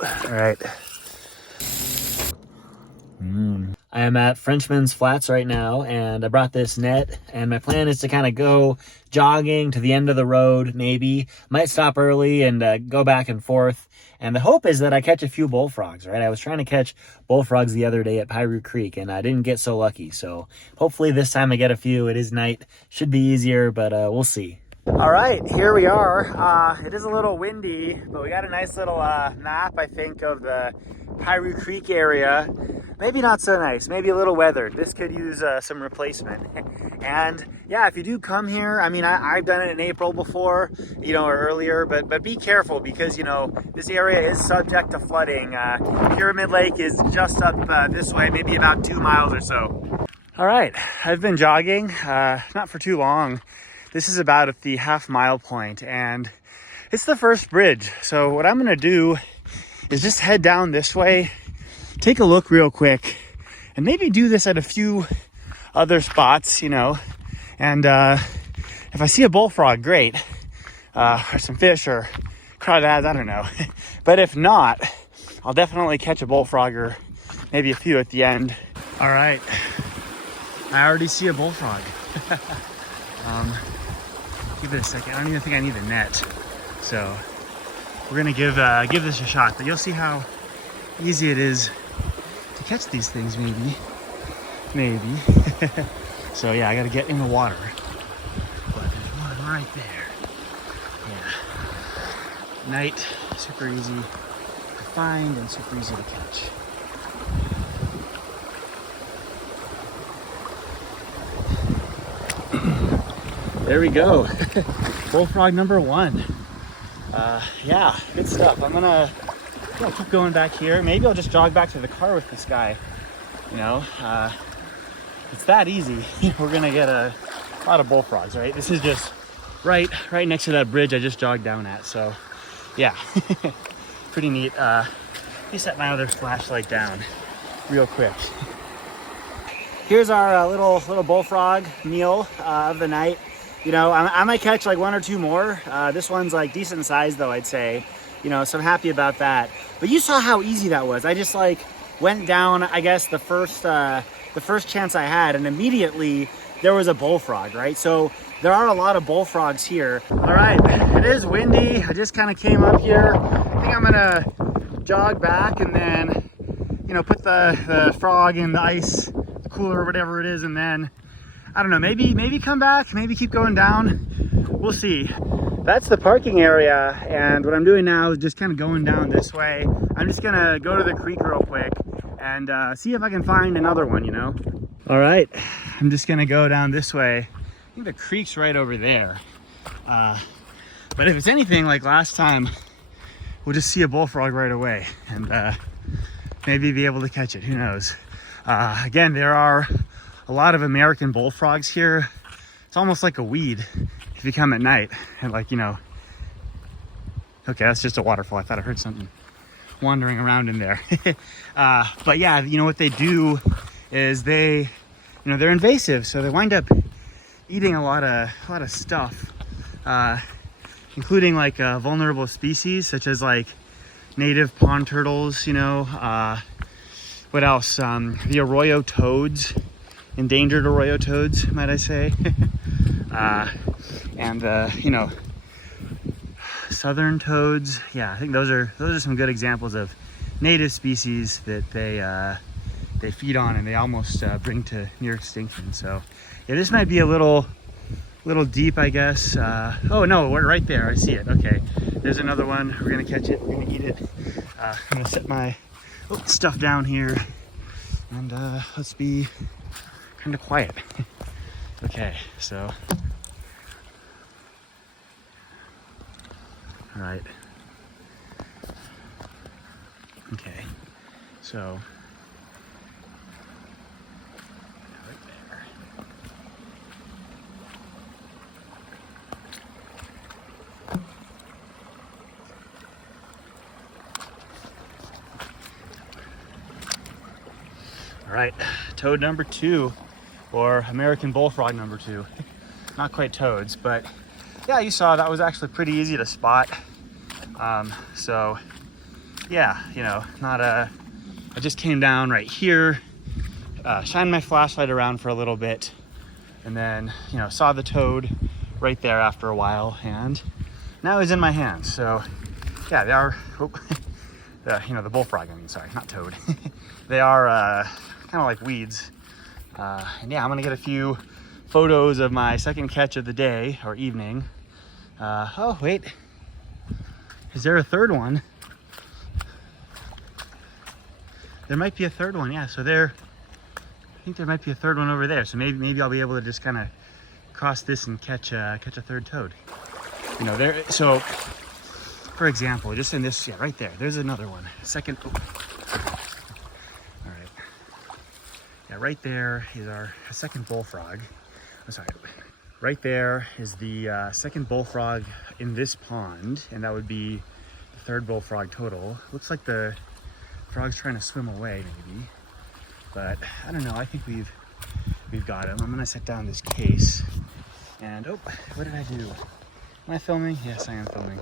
All right. I am at Frenchman's Flats right now, and I brought this net, and my plan is to kind of go jogging to the end of the road, maybe. Might stop early and go back and forth. And the hope is that I catch a few bullfrogs, right? I was trying to catch bullfrogs the other day at Piru Creek, and I didn't get so lucky. So hopefully this time I get a few. It is night. Should be easier, but we'll see. All right, here we are. It is a little windy, but we got a nice little map, I think, of the Piru Creek area. Maybe not so nice, maybe a little weathered. This could use some replacement. And yeah, if you do come here, I mean, I've done it in April before, you know, or earlier, but be careful because, you know, this area is subject to flooding. Pyramid Lake is just up this way, maybe about 2 miles or so. All right, I've been jogging, not for too long. This is about at the half-mile point, and it's the first bridge. So what I'm gonna do is just head down this way, take a look real quick, and maybe do this at a few other spots, you know. And if I see a bullfrog, great, or some fish or crawdads, I don't know. But if not, I'll definitely catch a bullfrog or maybe a few at the end. All right, I already see a bullfrog. Give it a second. I don't even think I need a net, so we're gonna give this a shot. But you'll see how easy it is to catch these things. Maybe. So yeah, I gotta get in the water. But there's one right there. Yeah. Night, super easy to find and super easy to catch. There we go. Bullfrog number one. Yeah, good stuff. I'm gonna keep going back here. Maybe I'll just jog back to the car with this guy. You know, it's that easy. We're gonna get a lot of bullfrogs, right? This is just right next to that bridge I just jogged down at. So yeah, pretty neat. Let me set my other flashlight down real quick. Here's our little bullfrog meal of the night. You know, I might catch like one or two more. This one's like decent size though, I'd say. You know, so I'm happy about that. But you saw how easy that was. I just like went down, I guess, the first chance I had, and immediately there was a bullfrog, right? So there are a lot of bullfrogs here. All right, it is windy. I just kind of came up here. I think I'm gonna jog back and then, you know, put the frog in the ice cooler or whatever it is, and then I don't know, maybe come back, maybe keep going down. We'll see. That's the parking area, and what I'm doing now is just kind of going down this way. I'm just gonna go to the creek real quick and see if I can find another one, you know. All right, I'm just gonna go down this way. I think the creek's right over there. But if it's anything like last time, we'll just see a bullfrog right away and maybe be able to catch it, who knows. Again, there are a lot of American bullfrogs here. It's almost like a weed if you come at night and, like, you know. Okay, that's just a waterfall. I thought I heard something wandering around in there. But yeah, you know what they do is they, you know, they're invasive, so they wind up eating a lot of stuff, including like vulnerable species such as like native pond turtles, you know. What else? The arroyo toads. Endangered arroyo toads, might I say. And you know, southern toads. Yeah, I think those are some good examples of native species that they feed on and they almost bring to near extinction. So yeah, this might be a little deep, I guess. Oh no, we're right there. I see it. Okay, there's another one. We're gonna catch it. We're gonna eat it. I'm gonna set my stuff down here and let's be kind of quiet. Okay, so all right. Okay, so right there. All right, toad number 2, or American bullfrog number 2. Not quite toads, but yeah, you saw that was actually pretty easy to spot. So yeah, you know, not I just came down right here, shined my flashlight around for a little bit, and then, you know, saw the toad right there after a while, and now he's in my hands. So yeah, they are, you know, the bullfrog, I mean, sorry, not toad. They are kind of like weeds. And yeah, I'm gonna get a few photos of my second catch of the day or evening. Oh, wait, is there a third one? There might be a third one, yeah. So there, I think there might be a third one over there. So maybe I'll be able to just kind of cross this and catch a third toad. You know, there. So, for example, just in this, yeah, right there. There's another one. Second. Oh. All right. Yeah, right there is our second bullfrog. I'm sorry. Right there is the second bullfrog in this pond, and that would be the third bullfrog total. Looks like the frog's trying to swim away, maybe, but I don't know. I think we've got him. I'm gonna set down this case, and oh, what did I do? Am I filming? Yes, I am filming.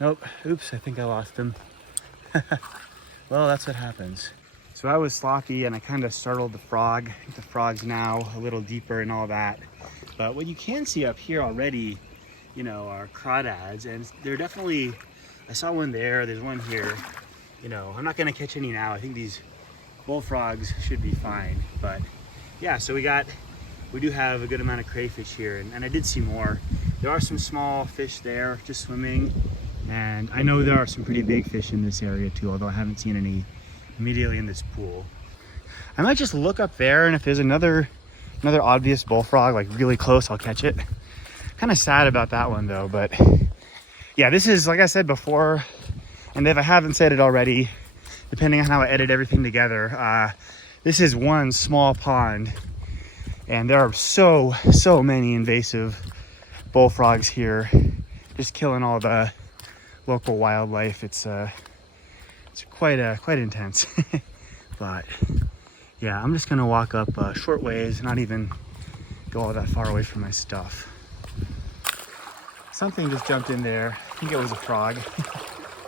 Nope. Oops, I think I lost him. Well, that's what happens. So I was sloppy and I kind of startled the frog. I think the frog's now a little deeper and all that. But what you can see up here already, you know, are crawdads, and they're definitely, I saw one there, there's one here. You know, I'm not gonna catch any now. I think these bullfrogs should be fine. But yeah, so we do have a good amount of crayfish here, and I did see more. There are some small fish there just swimming, and I know there are some pretty big fish in this area too, although I haven't seen any immediately in this pool. I might just look up there, and if there's another obvious bullfrog like really close, I'll catch it. Kind of sad about that one though, but yeah, this is, like I said before, and if I haven't said it already, depending on how I edit everything together, this is one small pond, and there are so many invasive bullfrogs here, just killing all the local wildlife. It's quite intense. But yeah, I'm just gonna walk up short ways, not even go all that far away from my stuff. Something just jumped in there. I think it was a frog.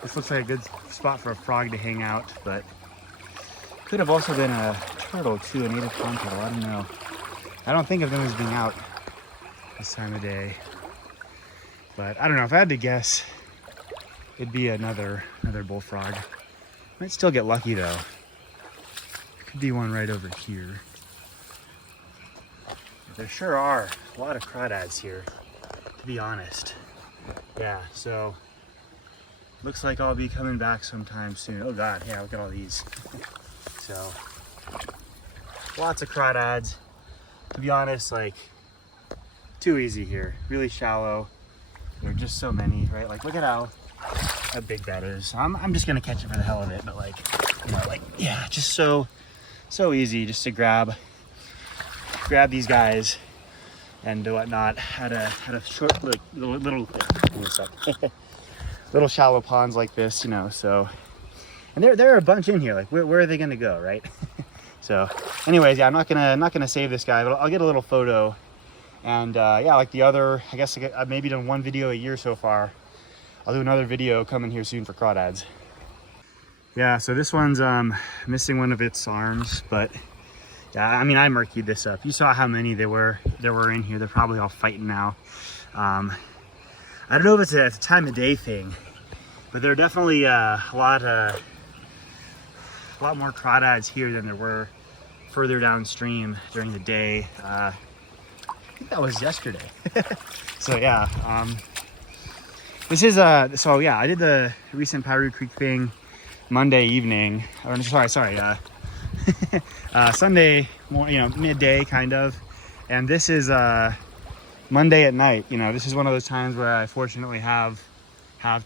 This looks like a good spot for a frog to hang out, but could have also been a turtle too, a native pond turtle. I don't know. I don't think of them as being out this time of day, but I don't know. If I had to guess, it'd be another bullfrog. Might still get lucky though. Could be one right over here. There sure are a lot of crawdads here, to be honest. Yeah, so looks like I'll be coming back sometime soon. Oh God, yeah, look at all these. So lots of crawdads. To be honest, like, too easy here. Really shallow. There are just so many, right? Like, look at how big that is. I'm just gonna catch it for the hell of it, but like, you know, like, yeah, just so easy just to grab these guys and whatnot at a short, like, little little shallow ponds like this, you know. So, and there are a bunch in here. Like, where are they gonna go, right? So anyways, yeah, I'm not gonna save this guy, but I'll get a little photo. And yeah, like the other, I guess I've maybe done one video a year so far. I'll do another video coming here soon for crawdads. Yeah, so this one's missing one of its arms, but yeah, I mean, I murkied this up. You saw how many there were in here. They're probably all fighting now. I don't know if it's a time of day thing, but there are definitely a lot more crawdads here than there were further downstream during the day. I think that was yesterday. So yeah, this is so yeah, I did the recent Piru Creek thing Monday evening, or sorry, Sunday morning, you know, midday kind of, and this is Monday at night. You know, this is one of those times where I fortunately have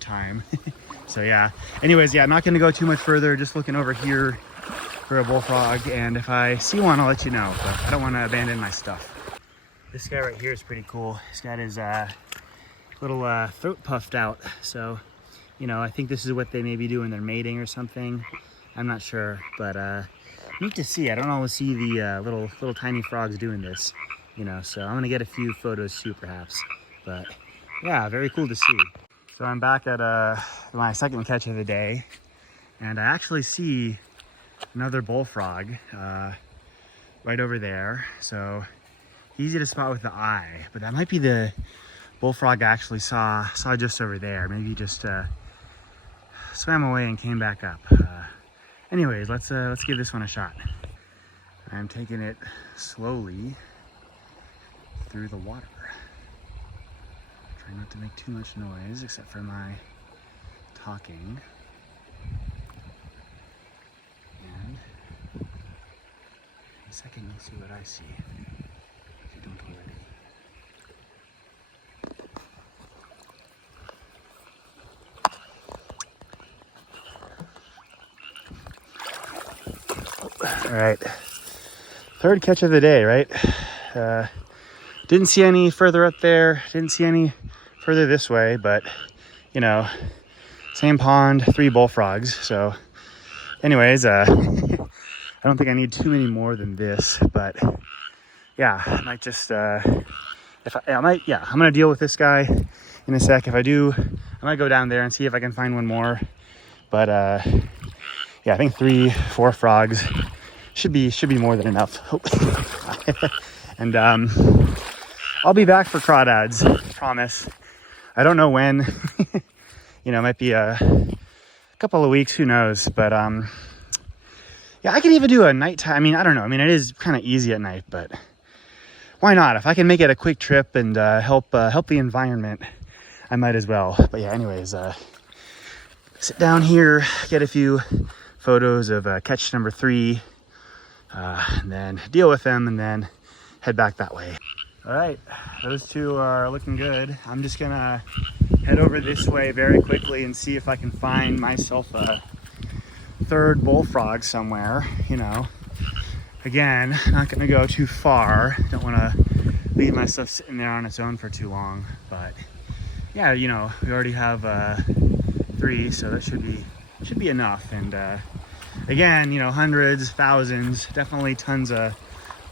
time. So yeah, anyways, yeah, I'm not gonna go too much further, just looking over here for a bullfrog, and if I see one, I'll let you know, but I don't want to abandon my stuff. This guy right here is pretty cool. He's got his little throat puffed out, so, you know, I think this is what they maybe do when they're mating or something. I'm not sure, but neat to see. I don't always see the little tiny frogs doing this, you know, so I'm gonna get a few photos too, perhaps. But yeah, very cool to see. So I'm back at my second catch of the day, and I actually see another bullfrog right over there. So easy to spot with the eye, but that might be the bullfrog I actually saw just over there. Maybe he just swam away and came back up. Anyways, let's give this one a shot. I'm taking it slowly through the water. Try not to make too much noise except for my talking. And in a second you'll see what I see, if you don't already. All right, third catch of the day, right? Didn't see any further up there, didn't see any further this way, but you know, same pond, 3 bullfrogs. So anyways, I don't think I need too many more than this, but yeah, I might just I'm gonna deal with this guy in a sec. If I do, I might go down there and see if I can find one more, but yeah, I think 3-4 frogs should be more than enough. And I'll be back for crawdads, promise. I don't know when. You know, it might be a couple of weeks, who knows, but yeah, I could even do a nighttime. I mean, I don't know, I mean, it is kind of easy at night, but why not? If I can make it a quick trip and help the environment, I might as well. But yeah, anyways, sit down here, get a few photos of catch number 3, and then deal with them, and then head back that way. All right, those 2 are looking good. I'm just gonna head over this way very quickly and see if I can find myself a 3rd bullfrog somewhere. You know, again, not gonna go too far. Don't wanna leave my stuff sitting there on its own for too long, but yeah, you know, we already have 3, so that should be enough. And again, you know, hundreds, thousands, definitely tons of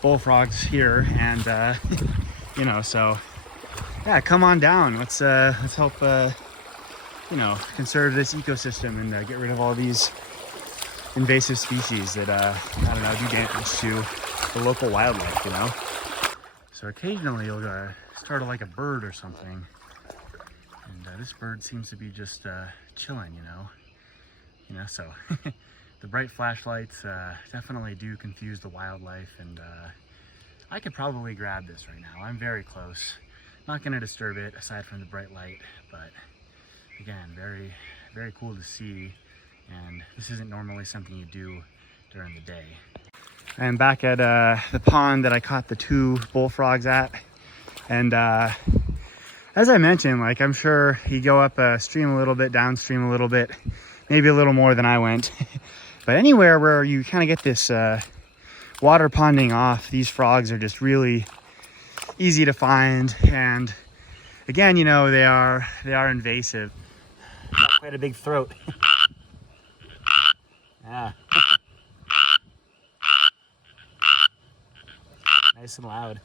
bullfrogs here, and you know, so yeah, come on down. Let's help you know, conserve this ecosystem and get rid of all these invasive species that I don't know, do damage to the local wildlife, you know. So occasionally you'll startle like a bird or something, and this bird seems to be just chilling, you know, so the bright flashlights definitely do confuse the wildlife, and I could probably grab this right now. I'm very close. Not gonna disturb it aside from the bright light, but again, very, very cool to see. And this isn't normally something you do during the day. I'm back at the pond that I caught the 2 bullfrogs at. And as I mentioned, like, I'm sure you go up stream a little bit, downstream a little bit, maybe a little more than I went. But anywhere where you kind of get this water ponding off, these frogs are just really easy to find. And again, you know, they are invasive. Got quite a big throat. Yeah. Nice and loud.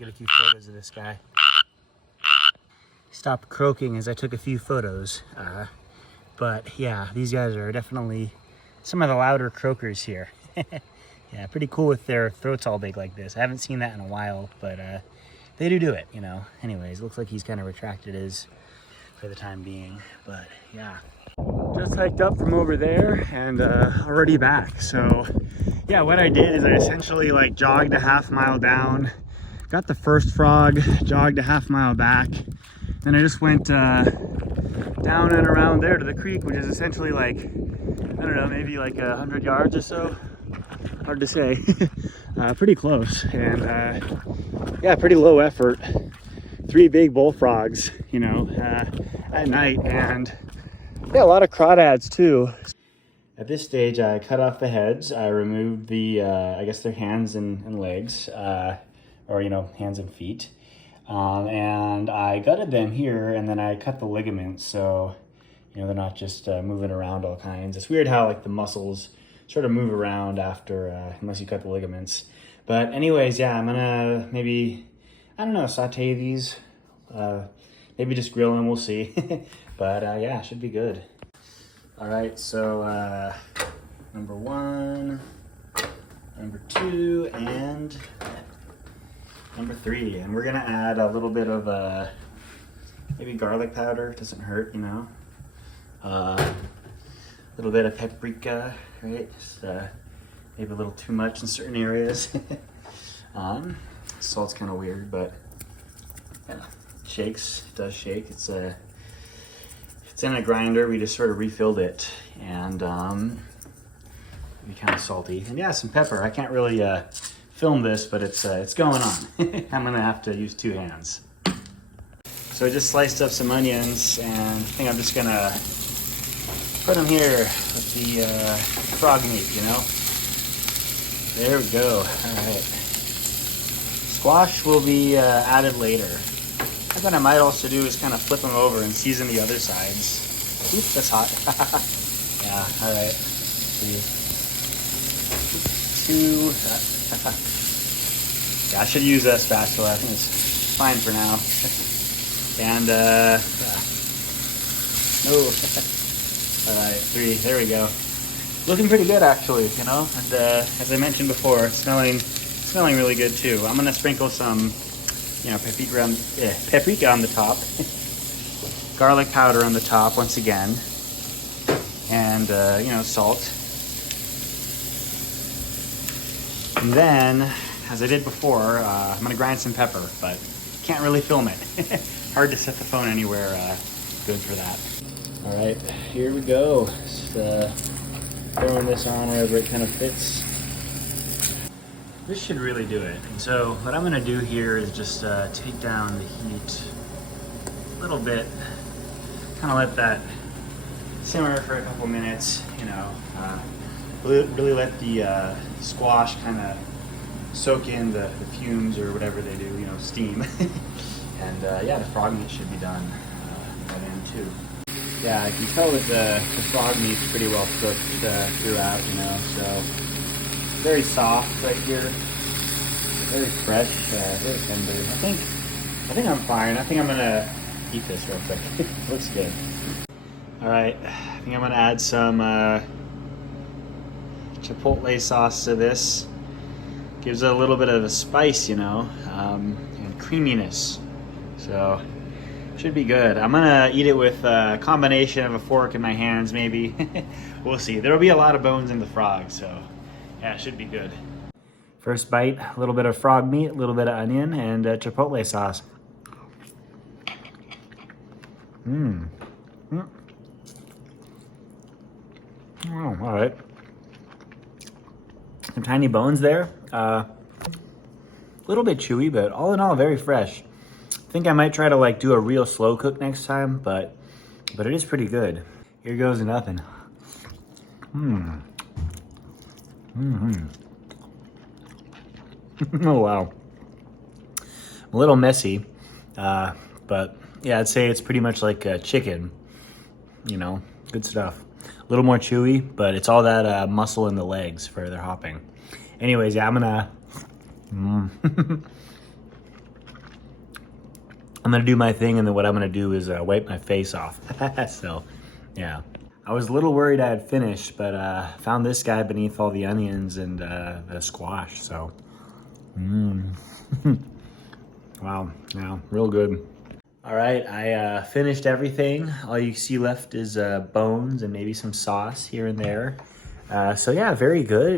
Get a few photos of this guy. Stopped croaking as I took a few photos. But yeah, these guys are definitely some of the louder croakers here. Yeah, pretty cool with their throats all big like this. I haven't seen that in a while, but they do it, you know. Anyways, looks like he's kind of retracted his for the time being, but yeah. Just hiked up from over there and already back. So yeah, what I did is I essentially like jogged a half mile down, got the first frog, jogged a half mile back, then I just went down and around there to the creek, which is essentially like, I don't know, maybe like 100 yards or so. Hard to say. Pretty close, and yeah, pretty low effort. 3 big bullfrogs, you know, at night, and yeah, a lot of crawdads too. At this stage, I cut off the heads. I removed the, I guess their hands and legs, or, you know, hands and feet. And I gutted them here, and then I cut the ligaments, so, you know, they're not just moving around all kinds. It's weird how, like, the muscles sort of move around after, unless you cut the ligaments. But anyways, yeah, I'm gonna maybe, I don't know, saute these. Maybe just grill them, we'll see. But yeah, should be good. All right, so number 1, number 2, and number 3. And we're gonna add a little bit of maybe garlic powder, doesn't hurt, you know. A little bit of paprika, right? Just, maybe a little too much in certain areas. Salt's kind of weird, but yeah, shakes, it does shake. It's in a grinder. We just sort of refilled it, and be kind of salty. And yeah, some pepper. I can't really film this, but it's going on. I'm gonna have to use 2 hands. So I just sliced up some onions, and I think I'm just gonna put them here with the frog meat, you know. There we go. All right. Squash will be added later. What I might also do is kind of flip them over and season the other sides. Oops, that's hot. Yeah, all right. See. 2. Yeah, I should use a spatula. I think it's fine for now. And no. All right, 3. There we go. Looking pretty good, actually, you know. And as I mentioned before, it's smelling really good too. I'm gonna sprinkle some, you know, paprika on the top, garlic powder on the top once again, and you know, salt. And then, as I did before, I'm gonna grind some pepper, but can't really film it. Hard to set the phone anywhere good for that. All right, here we go. Just throwing this on wherever it kind of fits. This should really do it. And so what I'm gonna do here is just take down the heat a little bit, kind of let that simmer for a couple minutes, you know, really let the squash kind of soak in the fumes or whatever they do, you know, steam. And yeah, the frog meat should be done by then too. Yeah, I can tell that the frog meat's pretty well cooked throughout, you know, so very soft right here, very fresh, very tender. I think I'm fine. I think I'm gonna eat this real quick. Looks good. All right, I think I'm gonna add some chipotle sauce to this. Gives it a little bit of a spice, you know, and creaminess. So should be good. I'm gonna eat it with a combination of a fork in my hands, maybe. We'll see. There'll be a lot of bones in the frog, so yeah, it should be good. First bite, a little bit of frog meat, a little bit of onion, and chipotle sauce. Mmm. Oh, all right. Some tiny bones there. A little bit chewy, but all in all, very fresh. I think I might try to like do a real slow cook next time, but it is pretty good. Here goes to nothing. Oh wow. A little messy, but yeah, I'd say it's pretty much like chicken. You know, good stuff. A little more chewy, but it's all that muscle in the legs for their hopping. Anyways, yeah, I'm gonna do my thing, and then what I'm gonna do is wipe my face off. So, yeah. I was a little worried I had finished, but found this guy beneath all the onions and the squash, so. Wow, yeah, real good. All right, I finished everything. All you see left is bones and maybe some sauce here and there. So yeah, very good.